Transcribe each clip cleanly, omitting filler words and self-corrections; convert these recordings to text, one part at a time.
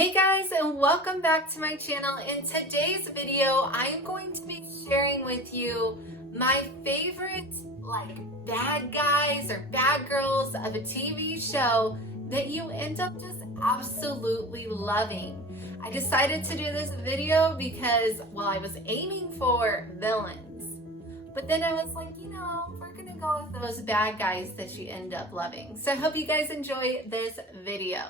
Hey guys, and welcome back to my channel. In today's video, I am going to be sharing with you my favorite bad guys or bad girls of a TV show that you end up just absolutely loving. I decided to do this video because, well, I was aiming for villains, but then I was like, we're gonna go with those bad guys that you end up loving. So I hope you guys enjoy this video.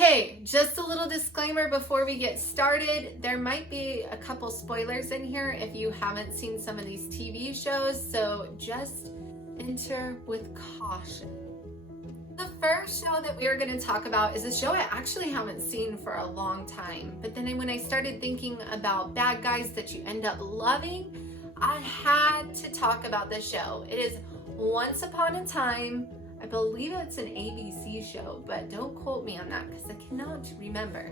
Okay, just a little disclaimer before we get started. There might be a couple spoilers in here if you haven't seen some of these TV shows, so just enter with caution. The first show that we are going to talk about is a show I actually haven't seen for a long time, but then when I started thinking about bad guys that you end up loving, I had to talk about this show. It is Once Upon a Time. I believe it's an ABC show, but don't quote me on that because I cannot remember.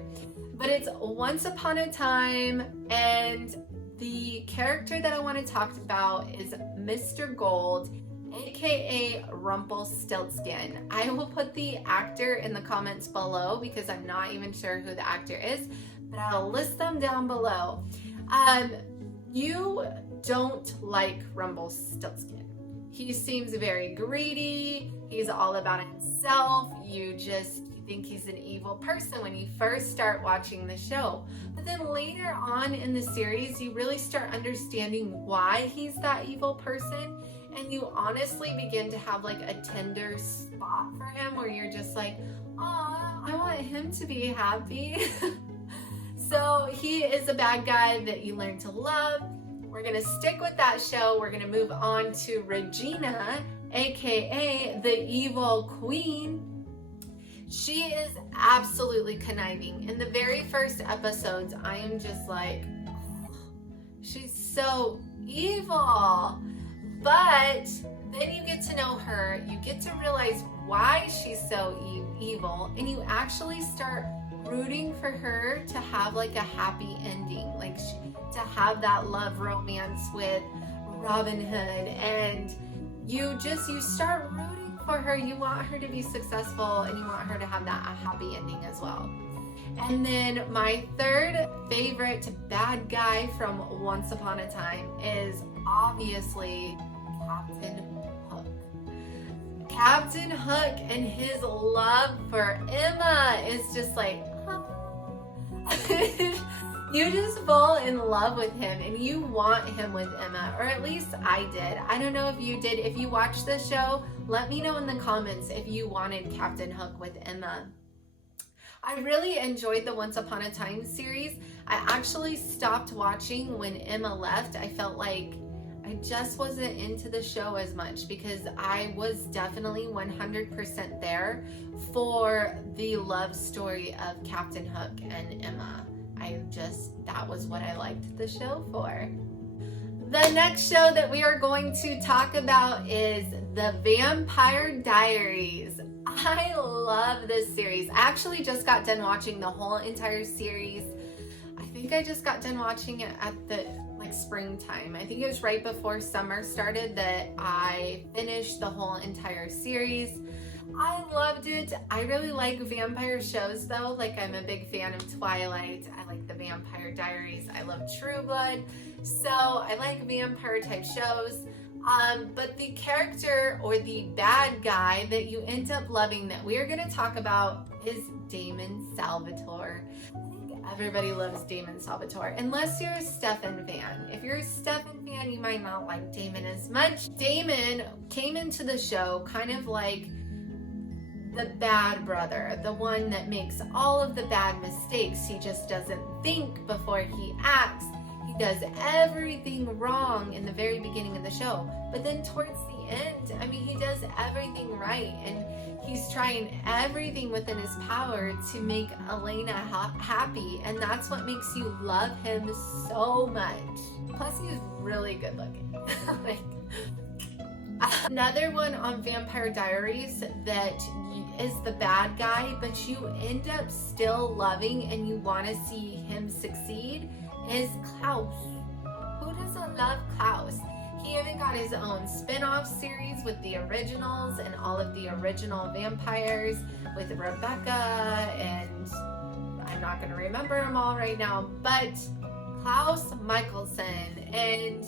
But it's Once Upon a Time, and the character that I want to talk about is Mr. Gold, aka Rumplestiltskin. I will put the actor in the comments below because I'm not even sure who the actor is, but I'll list them down below. You don't like Rumplestiltskin. He seems very greedy. He's all about himself. You think he's an evil person when you first start watching the show. But then later on in the series, you really start understanding why he's that evil person. And you honestly begin to have like a tender spot for him where you're just like, oh, I want him to be happy. So he is a bad guy that you learn to love. We're gonna stick with that show. We're gonna move on to Regina, aka the evil queen. She is absolutely conniving. In the very first episodes, I am just like, oh, she's so evil. But then you get to know her, you get to realize why she's so evil, and you actually start rooting for her to have like a happy ending, to have that love romance with Robin Hood, and you start rooting for her. You want her to be successful, and you want her to have that happy ending as well. And then my third favorite bad guy from Once Upon a Time is obviously Captain Hook. Captain Hook and his love for Emma is just like, you just fall in love with him and you want him with Emma, or at least I did. I don't know if you did. If you watched the show, let me know in the comments if you wanted Captain Hook with Emma. I really enjoyed the Once Upon a Time series. I actually stopped watching when Emma left. I felt like I just wasn't into the show as much because I was definitely 100% there for the love story of Captain Hook and Emma. That was what I liked the show for. The next show that we are going to talk about is The Vampire Diaries. I love this series. I actually just got done watching the whole entire series. I think I just got done watching it at the springtime. I think it was right before summer started that I finished the whole entire series. I loved it. I really like vampire shows though. I'm a big fan of Twilight. I like the Vampire Diaries. I love True Blood. So I like vampire type shows. But the character or the bad guy that you end up loving that we are going to talk about is Damon Salvatore. Everybody loves Damon Salvatore, unless you're a Stefan fan. If you're a Stefan fan, you might not like Damon as much. Damon came into the show kind of like the bad brother, the one that makes all of the bad mistakes. He just doesn't think before he acts. He does everything wrong in the very beginning of the show. But then towards the end, he does everything right. And he's trying everything within his power to make Elena happy. And that's what makes you love him so much. Plus, he's really good looking. Another one on Vampire Diaries that is the bad guy, but you end up still loving and you want to see him succeed is Klaus. Who doesn't love Klaus? He his own spin-off series with the originals and all of the original vampires with Rebecca, and I'm not going to remember them all right now, but Klaus Michaelson. And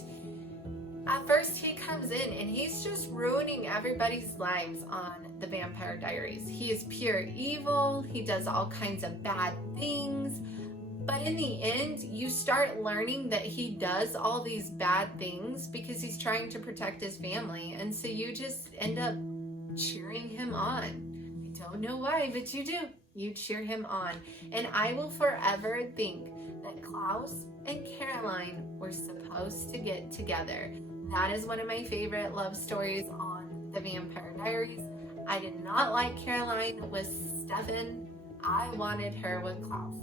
at first he comes in and he's just ruining everybody's lives on the Vampire Diaries. He is pure evil. He does all kinds of bad things. But in the end, you start learning that he does all these bad things because he's trying to protect his family. And so you just end up cheering him on. I don't know why, but you do. You cheer him on. And I will forever think that Klaus and Caroline were supposed to get together. That is one of my favorite love stories on the Vampire Diaries. I did not like Caroline with Stefan. I wanted her with Klaus.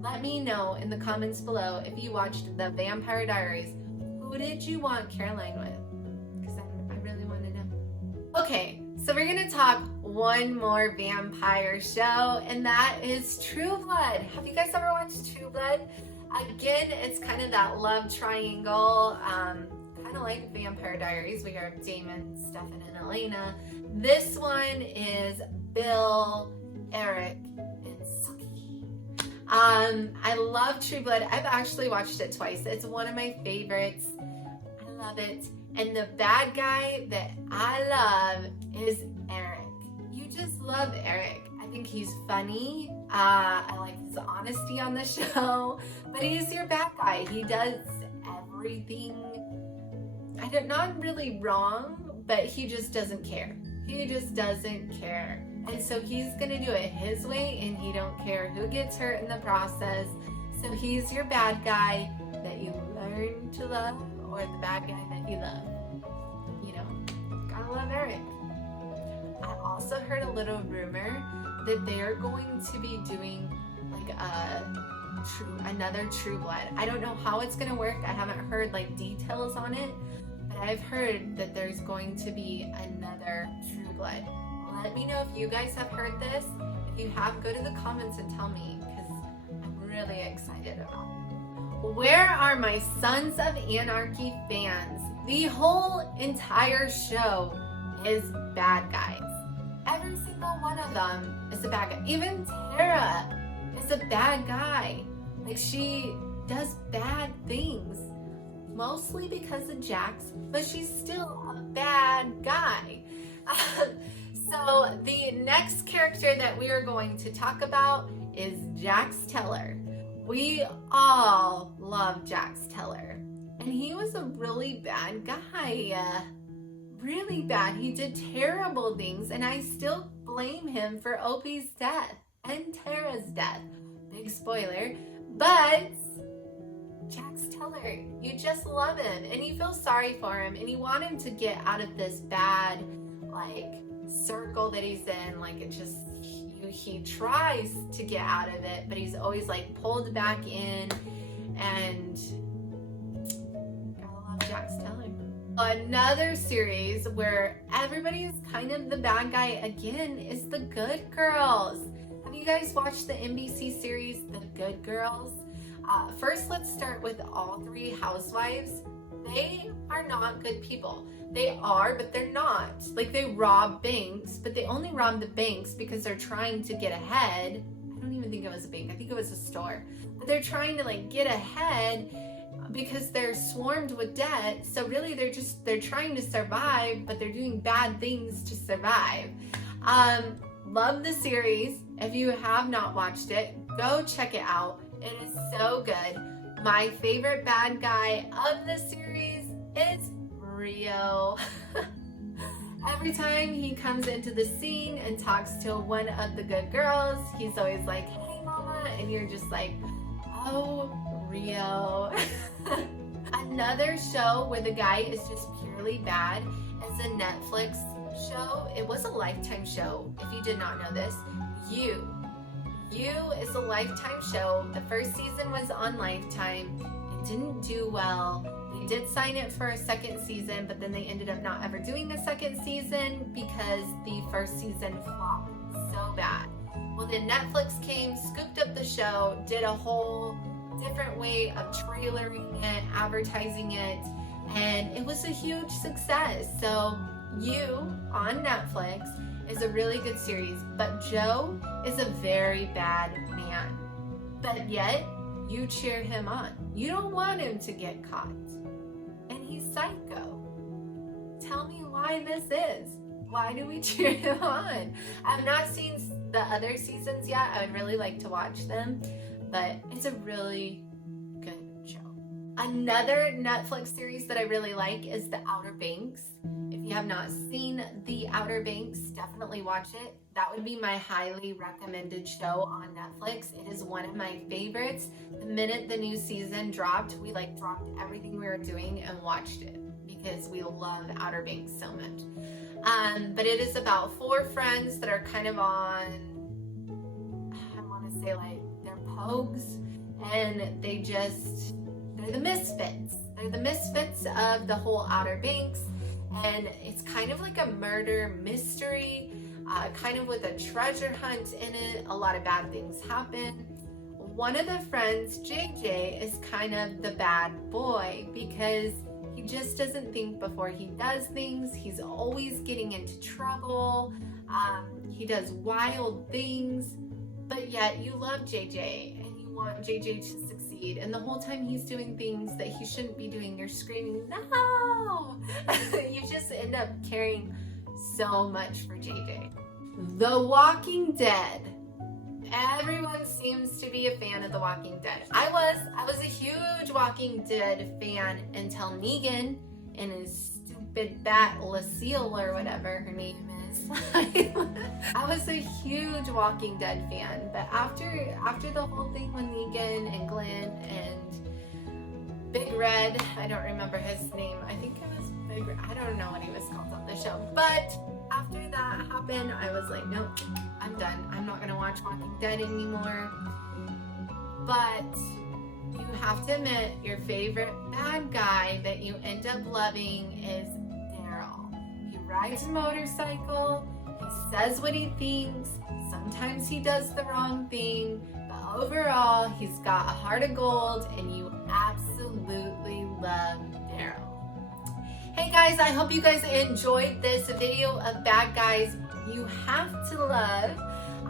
Let me know in the comments below if you watched the Vampire Diaries. Who did you want Caroline with? Because I really want to know. Okay, so we're going to talk one more vampire show, and that is True Blood. Have you guys ever watched True Blood? Again, it's kind of that love triangle, kind of like Vampire Diaries. We have Damon, Stefan, and Elena. This one is Bill, Eric, and Suki. I love True Blood. I've actually watched it twice. It's one of my favorites. I love it. And the bad guy that I love is Eric. You just love Eric. I think he's funny. I like his honesty on the show. But he's your bad guy. He does everything, not really wrong, but he just doesn't care. He just doesn't care. And so he's gonna do it his way, and he don't care who gets hurt in the process. So he's your bad guy that you learn to love, or the bad guy that you love. You know, gotta love Eric. I also heard a little rumor that they're going to be doing like another True Blood. I don't know how it's gonna work. I haven't heard like details on it, but I've heard that there's going to be another True Blood. Let me know if you guys have heard this. If you have, go to the comments and tell me, because I'm really excited about it. Where are my Sons of Anarchy fans? The whole entire show is bad guys. Every single one of them is a bad guy. Even Tara is a bad guy. Like, she does bad things. Mostly because of Jax, but she's still a bad guy. So the next character that we are going to talk about is Jax Teller. We all love Jax Teller. And he was a really bad guy. Really bad. He did terrible things, and I still blame him for Opie's death and Tara's death. Big spoiler. But Jax Teller, you just love him, and you feel sorry for him, and you want him to get out of this bad, like, circle that he's in. Like, it just, he tries to get out of it, but he's always like pulled back in. And gotta love Jax Teller. Another series where everybody is kind of the bad guy again is The Good Girls. Have you guys watched the NBC series The Good Girls? First, let's start with all three housewives. They are not good people. They are, but they're not. Like, they rob banks, but they only rob the banks because they're trying to get ahead. I don't even think it was a bank. I think it was a store. But they're trying to, like, get ahead because they're swarmed with debt. So really, they're trying to survive, but they're doing bad things to survive. Love the series. If you have not watched it, go check it out. It is so good. My favorite bad guy of the series is Rio. Every time he comes into the scene and talks to one of the good girls, he's always like, "Hey mama," and you're just like, "Oh, Rio." Another show where the guy is just purely bad is a Netflix show. It was a Lifetime show, if you did not know this. You is a Lifetime show. The first season was on Lifetime. It didn't do well. They did sign it for a second season, but then they ended up not ever doing a second season because the first season flopped so bad. Well, then Netflix came, scooped up the show, did a whole different way of trailering it, advertising it, and it was a huge success. So You on Netflix is a really good series, but Joe is a very bad man. But yet, you cheer him on. You don't want him to get caught. And he's psycho. Tell me why this is. Why do we cheer him on? I've not seen the other seasons yet. I would really like to watch them, but it's a really good show. Another Netflix series that I really like is The Outer Banks. If you have not seen The Outer Banks, definitely watch it. That would be my highly recommended show on Netflix. It is one of my favorites. The minute the new season dropped, we dropped everything we were doing and watched it because we love Outer Banks so much. But it is about 4 friends that are kind of on, I want to say they're pogues, and they're the misfits. They're the misfits of the whole Outer Banks, and it's kind of like a murder mystery, kind of with a treasure hunt in it. A lot of bad things happen. One of the friends, JJ, is kind of the bad boy because he just doesn't think before he does things. He's always getting into trouble. He does wild things, but yet you love JJ and you want JJ to succeed. And the whole time he's doing things that he shouldn't be doing, you're screaming, no! You just end up caring so much for JJ. The Walking Dead. Everyone seems to be a fan of The Walking Dead. I was a huge Walking Dead fan until Negan and his stupid bat Lucille or whatever her name is. I was a huge Walking Dead fan, but after the whole thing with Negan and Glenn and Big Red, I don't remember his name. I think it was Big Red. I don't know what he was called on the show, but after that happened, I was like, nope, I'm done. I'm not gonna watch Walking Dead anymore. But you have to admit, your favorite bad guy that you end up loving is Daryl. He rides a motorcycle, he says what he thinks, sometimes he does the wrong thing, but overall, he's got a heart of gold, and you absolutely love Daryl. Hey guys, I hope you guys enjoyed this video of bad guys you have to love.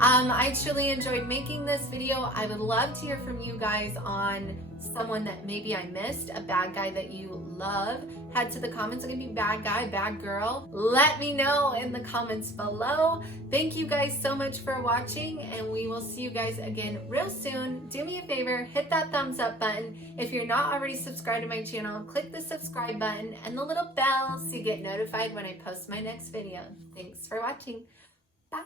I truly enjoyed making this video. I would love to hear from you guys on someone that maybe I missed, a bad guy that you love. Head to the comments. It could be bad guy, bad girl. Let me know in the comments below. Thank you guys so much for watching, and we will see you guys again real soon. Do me a favor, hit that thumbs up button. If you're not already subscribed to my channel, click the subscribe button and the little bell so you get notified when I post my next video. Thanks for watching. Bye.